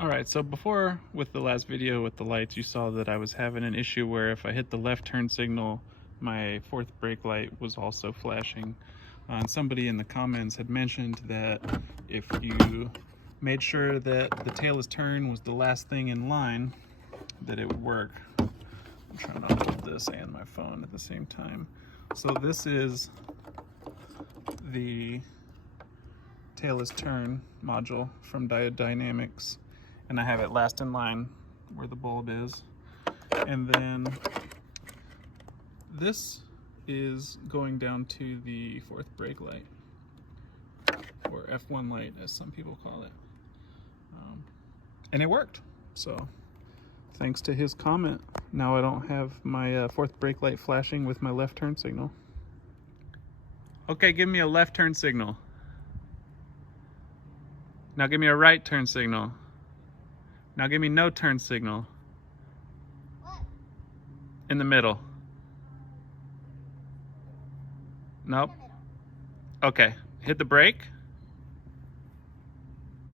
Alright, so before with the last video with the lights, you saw that I was having an issue where if I hit the left turn signal, my fourth brake light was also flashing. And somebody in the comments had mentioned that if you made sure that the tail is turned was the last thing in line, that it would work. I'm trying to hold this and my phone at the same time. So this is the tail is turn module from Diode Dynamics, and I have it last in line where the bulb is. And then this is going down to the fourth brake light, or F1 light as some people call it. And it worked. So thanks to his comment, now I don't have my fourth brake light flashing with my left turn signal. Okay, give me a left turn signal. Now give me a right turn signal. Now give me no turn signal. What? In the middle. Nope. In the middle. Okay, hit the brake.